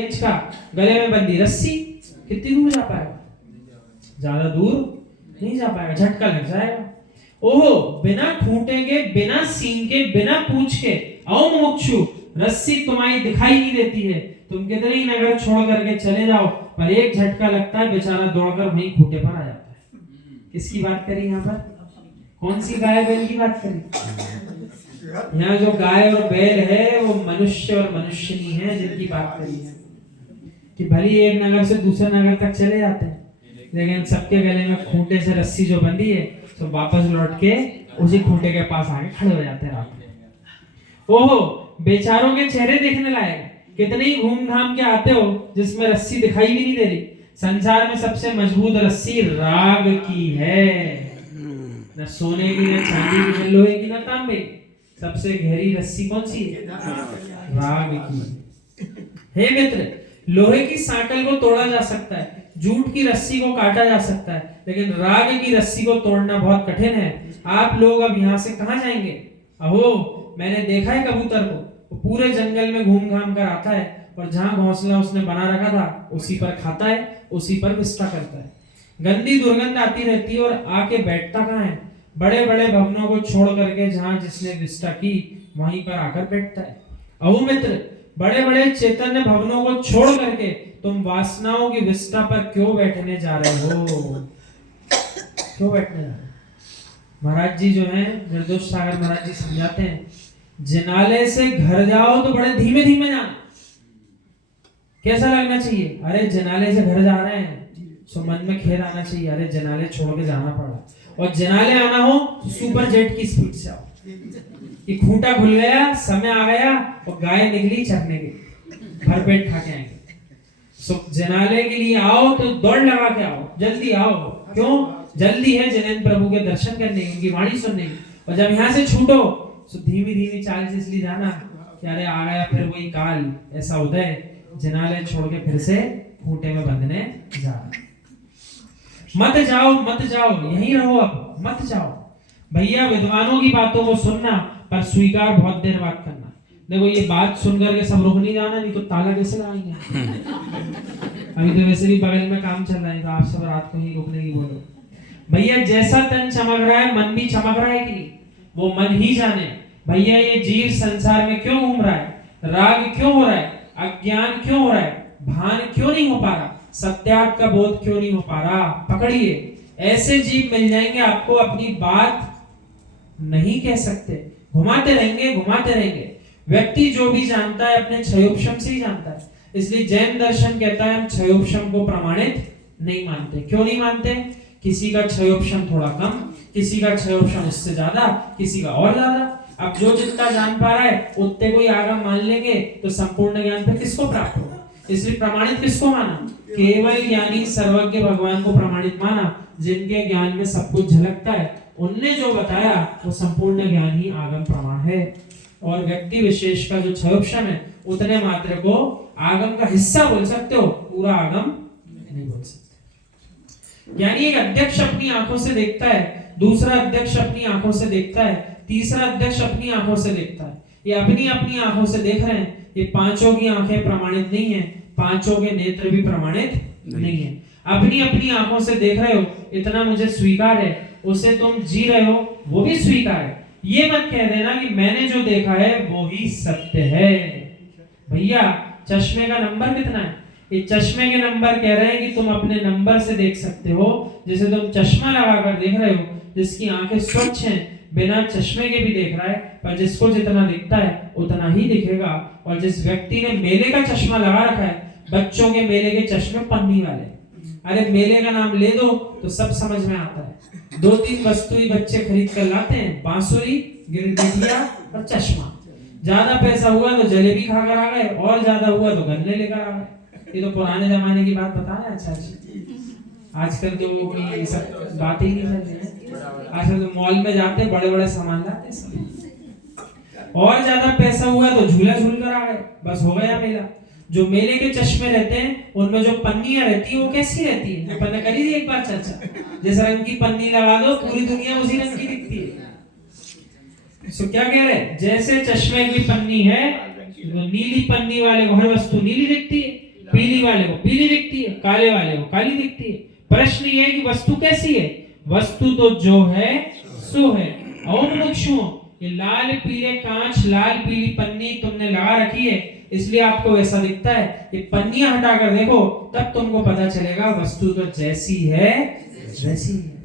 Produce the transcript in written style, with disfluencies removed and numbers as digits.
Inch का, गले में बंदी रस्सी, कितनी दूर जा पाएगा? ज्यादा दूर नहीं जा पाएगा, झटका लग जाएगा। ओहो, बिना खूंटे के, बिना सींग के, बिना पूंछ के, आओ मोक्षु, रस्सी तुम्हारी दिखाई नहीं देती है, तुम कितने ही नगर छोड़ करके चले जाओ, पर एक झटका लगता है, बेचारा दौड़कर वहीं खूंटे पर आ जाता है। किसकी बात करी यहाँ पर? कौन सी गाय बैल की बात करी? यहाँ जो गाय और बैल है वो मनुष्य और मनुष्यनी है, जिनकी बात करी है कि भली एक नगर से दूसरे नगर तक चले जाते हैं, लेकिन सबके गले में खूंटे से रस्सी जो बंधी है, तो वापस लौट के उसी खूंटे के पास आके खड़े हो जाते हैं रात में। ओहो, बेचारों के चेहरे देखने लायक, कितने ही घूम घाम के आते हो जिसमें रस्सी दिखाई भी नहीं दे रही। संसार में सबसे मजबूत रस्सी राग की है, न सोने की, न चांदी की, न लोहे की, न तांबे की। सबसे गहरी रस्सी कौन सी है? राग की। हे मित्र, लोहे की सांकल को तोड़ा जा सकता है, जूट की रस्सी को काटा जा सकता है, लेकिन राग की रस्सी को तोड़ना बहुत कठिन है। आप लोग अब यहाँ से कहाँ जाएंगे? अहो, मैंने देखा है कबूतर को, वो पूरे जंगल में घूम घाम कर आता है, और जहां घोंसला उसने बना रखा था उसी पर खाता है, उसी पर विस्ता करता है। गंदी दुर्गंध आती रहती है और आके बैठता कहाँ है? बड़े बड़े भवनों को छोड़ करके जहां जिसने विस्ता की वहीं पर आकर बैठता है। अहो मित्र, बड़े बड़े चैतन्य भवनों को छोड़ करके तुम वासनाओं की विस्ता पर क्यों बैठने जा रहे हो? क्यों बैठने जा रहे हो? महाराज जी जो हैं, निर्दोष सागर महाराज जी समझाते हैं, जिनालय से घर जाओ तो बड़े धीमे धीमे जाना। कैसा लगना चाहिए? अरे जिनालय से घर जा रहे हैं, सो मन में खेद आना चाहिए, अरे जिनालय छोड़ के जाना पड़ा। और जिनालय आना हो तो सुपर जेट की स्पीड से आओ, कि खूंटा खुल गया, समय आ गया और गाय निकली चरने के, भरपेट खा के आएंगे। सो जिनालय के लिए आओ तो दौड़ लगा के आओ, जल्दी आओ। क्यों जल्दी है? जिनेंद्र प्रभु के दर्शन करने, उनकी वाणी सुनने। और जब यहाँ से छूटो तो धीमी धीमी चाल से इसलिए जाना कि अरे आ गया फिर वही काल, ऐसा उदय, जिनालय छोड़ के फिर से खूंटे में बंधने जा। मत जाओ, मत जाओ, यहीं रहो, अब मत जाओ। भैया, विद्वानों की बातों को सुनना, पर स्वीकार बहुत देर बाद करना। देखो, ये बात सुनकर के सब रुक नहीं जाना, नहीं तो ताला कैसे लगाएंगे? अभी तो वैसे भी बगल में काम चल रहा है, तो आप सब रात को ही रुकने की बोलो। भैया, जैसा तन चमक रहा है, मन भी चमक रहा है कि नहीं, वो मन ही जाने। भैया, ये जीव संसार में क्यों घूम रहा है? राग क्यों हो रहा है? अज्ञान क्यों हो रहा है? भान क्यों नहीं हो पा रहा? सत्यार्थ का बोध क्यों नहीं हो पा रहा? पकड़िए, ऐसे जीव मिल जाएंगे आपको, अपनी बात नहीं कह सकते, घुमाते रहेंगे, घुमाते रहेंगे। व्यक्ति जो भी जानता है अपने क्षयोपशम से ही जानता है, इसलिए जैन दर्शन कहता है हम क्षयोपशम को प्रमाणित नहीं मानते। क्यों नहीं मानते? किसी का क्षयोपशम थोड़ा कम, किसी का क्षयोपशम उससे ज्यादा, किसी का और ज्यादा। अब जो जितना जान पा रहा है उतने को ही आगम मान लेंगे, तो संपूर्ण ज्ञान फिर किसको प्राप्त होगा? इसलिए प्रमाणित किसको माना? केवल ज्ञानी सर्वज्ञ भगवान को प्रमाणित माना, जिनके ज्ञान में सब कुछ झलकता है। उनने जो बताया वो संपूर्ण ज्ञान ही आगम प्रमाण है। और व्यक्ति विशेष का जो क्षयोपशम है, उतने मात्र को आगम का हिस्सा बोल सकते हो, पूरा आगम नहीं बोल सकते। यानी एक अध्यक्ष अपनी आंखों से देखता है, दूसरा अध्यक्ष अपनी आंखों से देखता है, तीसरा अध्यक्ष अपनी आंखों से देखता है। ये अपनी अपनी आंखों से देख रहे हैं। ये पांचों की आंखें प्रमाणित नहीं है, पांचों के नेत्र भी प्रमाणित नहीं है। अपनी अपनी आंखों से देख रहे हो, इतना मुझे स्वीकार है, उसे तुम जी रहे हो, वो भी स्वीकार है। ये मत कह देना कि मैंने जो देखा है वो ही सत्य है। भैया, चश्मे का नंबर कितना है? ये चश्मे के नंबर कह रहे हैं कि तुम अपने नंबर से देख सकते हो। जैसे तुम चश्मा लगाकर देख रहे हो, जिसकी आंखें स्वच्छ हैं, बिना चश्मे के भी देख रहा है, पर जिसको जितना दिखता है उतना ही दिखेगा। और जिस व्यक्ति ने मेले का चश्मा लगा रखा है, बच्चों के मेले के चश्मे पन्नी वाले, अरे मेले का नाम ले दो तो सब समझ में आता है। दो तीन वस्तु ही बच्चे खरीद कर लाते हैं, बांसुरी, गिरगिटिया और चश्मा। ज्यादा पैसा हुआ तो जलेबी खाकर आ गए, और ज्यादा हुआ तो गन्ने लेकर आ गए। ये तो पुराने जमाने की बात बता रहे हैं। अच्छा जी, आजकल तो ये सब बातें ही नहीं चल रही है। आजकल तो मॉल में जाते बड़े बड़े सामान लाते सब। और ज्यादा पैसा हुआ तो झूला झूल कर आ गए, बस हो गया मेला। जो मेले के चश्मे रहते हैं, उनमें जो पन्नियां रहती है वो कैसी रहती है? अपन ने करी थी एक बार चर्चा। जिस रंग की पन्नी लगा दो, पूरी दुनिया उसी रंग की दिखती है। सो क्या कह रहे? जैसे चश्मे की पन्नी है, नीली पन्नी वाले को हर वस्तु नीली दिखती है, पीली वाले को पीली दिखती है, काले वाले को काली दिखती है। प्रश्न ये है कि वस्तु कैसी है? वस्तु तो जो है सो है। और मुमुक्षुओं, ये लाल पीले कांच, लाल पीली पन्नी तुमने लगा रखी है, इसलिए आपको वैसा दिखता है। ये पन्नियां हटाकर देखो, तब तुमको पता चलेगा वस्तु तो जैसी है वैसी है।